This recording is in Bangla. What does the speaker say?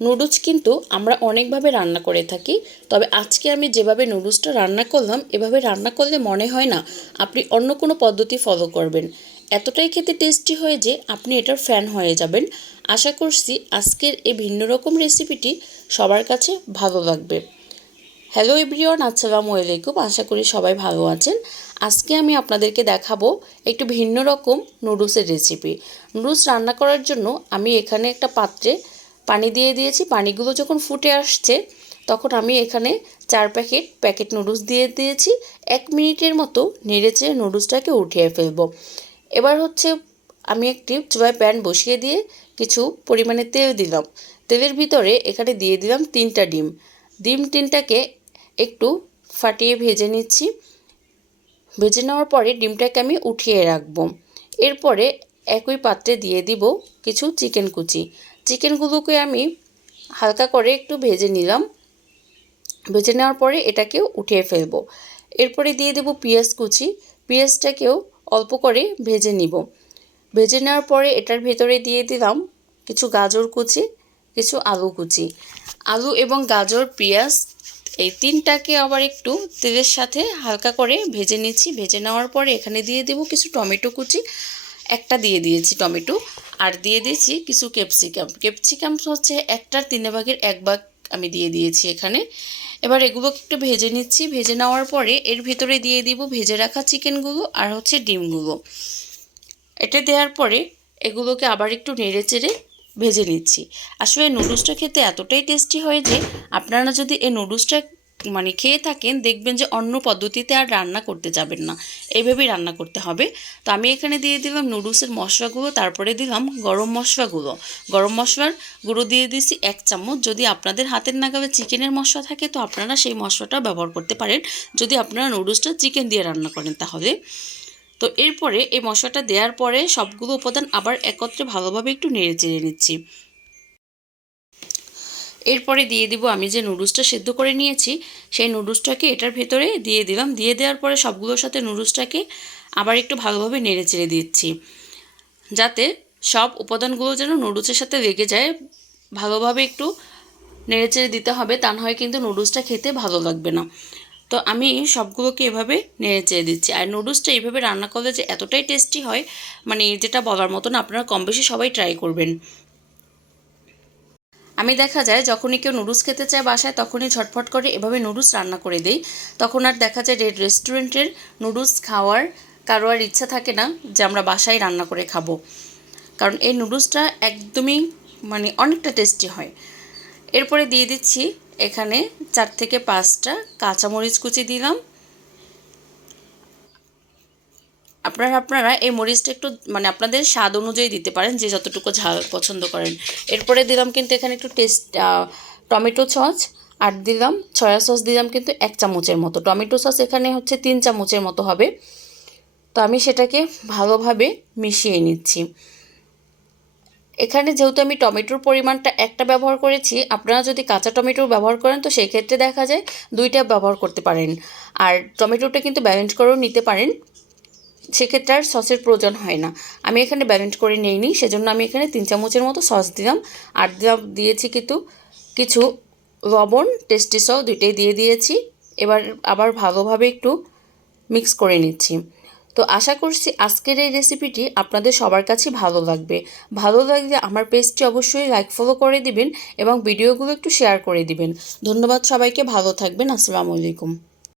নুডলস কিন্তু আমরা অনেকভাবে রান্না করে থাকি। তবে আজকে আমি যেভাবে নুডলসটা রান্না করলাম, এভাবে রান্না করলে মনে হয় না আপনি অন্য কোনো পদ্ধতি ফলো করবেন। এতটাই খেতে টেস্টি হয় যে আপনি এটার ফ্যান হয়ে যাবেন। আশা করছি আজকের এই ভিন্ন রকম রেসিপিটি সবার কাছে ভালো লাগবে। হ্যালো এভরিওয়ান আসসালামু আলাইকুম। আশা করি সবাই ভালো আছেন। আজকে আমি আপনাদেরকে দেখাবো একটু ভিন্ন রকম নুডলসের রেসিপি নুডলস রান্না করার জন্য আমি এখানে একটা পাত্রে পানি দিয়ে দিয়েছি। পানিগুলো যখন ফুটে আসছে, তখন আমি এখানে চার প্যাকেট প্যাকেট নুডলস দিয়ে দিয়েছি। এক মিনিটের মতো নেড়েচে নুডলসটাকে উঠিয়ে ফেলব। এবার হচ্ছে আমি একটি চুলায় প্যান বসিয়ে দিয়ে কিছু পরিমাণে তেল দিলাম। তেলের ভিতরে এখানে দিয়ে দিলাম তিনটা ডিম। ডিম তিনটাকে একটু ফাটিয়ে ভেজে নিচ্ছি। ভেজে নেওয়ার পরে ডিমটাকে আমি উঠিয়ে রাখব। এরপরে একই পাত্রে দিয়ে দিব কিছু চিকেন কুচি। চিকেনগুলোকে আমি হালকা করে একটু ভেজে নিলাম। ভেজে নেওয়ার পরে এটাকেও উঠিয়ে ফেলব। এরপরে দিয়ে দেব পেঁয়াজ কুচি। পেঁয়াজটাকেও অল্প করে ভেজে নিব। ভেজে নেওয়ার পরে এটার ভেতরে দিয়ে দিলাম কিছু গাজর কুচি, কিছু আলু কুচি। আলু এবং গাজর, পেঁয়াজ এই তিনটাকে আবার একটু তেলের সাথে হালকা করে ভেজে নিচ্ছি। ভেজে নেওয়ার পরে এখানে দিয়ে দেব কিছু টমেটো কুচি। একটা দিয়ে দিয়েছি টমেটো, আর দিয়ে দিয়েছি কিছু ক্যাপসিকাম। ক্যাপসিকাম হচ্ছে একটার তিন ভাগের এক ভাগ আমি দিয়ে দিয়েছি এখানে। এবার এগুলোকে একটু ভেজে নিচ্ছি। ভেজে নেওয়ার পরে এর ভিতরে দিয়ে দিব ভেজে রাখা চিকেনগুলো আর হচ্ছে ডিমগুলো এটা দেওয়ার পরে এগুলোকে আবার একটু নেড়ে চেড়ে ভেজে নিচ্ছি। আসলে নুডলসটা খেতে এতটাই টেস্টি হয় যে, আপনারা যদি এই নুডলসটা মানে খেয়ে থাকেন, দেখবেন যে অন্য পদ্ধতিতে আর রান্না করতে যাবেন না। এইভাবেই রান্না করতে হবে। তো আমি এখানে দিয়ে দিলাম নুডলসের মশলা গুঁড়ো তারপরে দিলাম গরম মশলা গুঁড়ো গরম মশলার গুঁড়ো দিয়ে দিয়েছি এক চামচ। যদি আপনাদের হাতের নাগাবে চিকেনের মশলা থাকে, তো আপনারা সেই মশলাটা ব্যবহার করতে পারেন। যদি আপনারা নুডলসটা চিকেন দিয়ে রান্না করেন তাহলে। তো এরপরে এই মশলাটা দেওয়ার পরে সবগুলো উপাদান আবার একত্রে ভালোভাবে একটু নেড়ে চেড়ে নিচ্ছি। এরপরে দিয়ে দিব আমি যে নুডলসটা সেদ্ধ করে নিয়েছি, সেই নুডলসটাকে এটার ভেতরে দিয়ে দিলাম। দিয়ে দেওয়ার পরে সবগুলোর সাথে নুডলসটাকে আবার একটু ভালোভাবে নেড়ে চেড়ে দিচ্ছি, যাতে সব উপাদানগুলো যেন নুডলসের সাথে লেগে যায়। ভালোভাবে একটু নেড়ে চেড়ে দিতে হবে, তা নয় কিন্তু নুডলসটা খেতে ভালো লাগবে না। তো আমি সবগুলোকে এভাবে নেড়ে চেড়ে দিচ্ছি। আর নুডলসটা এইভাবে রান্না করলে যে এতটাই টেস্টি হয় মানে যেটা বলার মতন আপনারা কম বেশি সবাই ট্রাই করবেন। আমি দেখা যায় যখনই কেউ নুডলস খেতে চায় বাসায়, তখনই ঝটফট করে এভাবে নুডলস রান্না করে দেই। তখন আর দেখা যায় রেড রেস্টুরেন্টের নুডলস খাওয়ার কারও আর ইচ্ছা থাকে না যে আমরা বাসায় রান্না করে খাব। কারণ এই নুডলসটা একদমই মানে অনেকটা টেস্টি হয়। এরপরে দিয়ে দিচ্ছি এখানে চার থেকে পাঁচটা কাঁচামরিচ কুচি দিলাম। আপনারা আপনারা এই মরিচটা একটু মানে আপনাদের স্বাদ অনুযায়ী দিতে পারেন, যে যতটুকু ঝাল পছন্দ করেন। এরপরে দিলাম কিন্তু এখানে একটু টেস্ট টমেটো সস, আর দিলাম সয়া সস দিলাম কিন্তু এক চামচের মতো। টমেটো সস এখানে হচ্ছে তিন চামচের মতো হবে। তো আমি সেটাকে ভালোভাবে মিশিয়ে নিচ্ছি। এখানে যেহেতু আমি টমেটোর পরিমাণটা একটা ব্যবহার করেছি, আপনারা যদি কাঁচা টমেটো ব্যবহার করেন, তো সেই ক্ষেত্রে দেখা যায় দুইটা ব্যবহার করতে পারেন। আর টমেটোটা কিন্তু ব্যালেন্স করেও নিতে পারেন। সেক্ষেত্রে আর সসের প্রয়োজন হয় না। আমি এখানে ব্যালেন্স করে নিইনি, সেজন্য আমি এখানে তিন চামচের মতো সস দিলাম। আর দিলাম দিয়েছি কিন্তু কিছু লবণ টেস্টি সস দুইটাই দিয়ে দিয়েছি। এবার আবার ভালোভাবে একটু মিক্স করে নিচ্ছি। তো আশা করছি আজকের এই রেসিপিটি আপনাদের সবার কাছে ভালো লাগবে। ভালো লাগলে আমার পেজটি অবশ্যই লাইক ফলো করে দিবেন এবং ভিডিওগুলো একটু শেয়ার করে দিবেন। ধন্যবাদ সবাইকে, ভালো থাকবেন, আসসালামু আলাইকুম।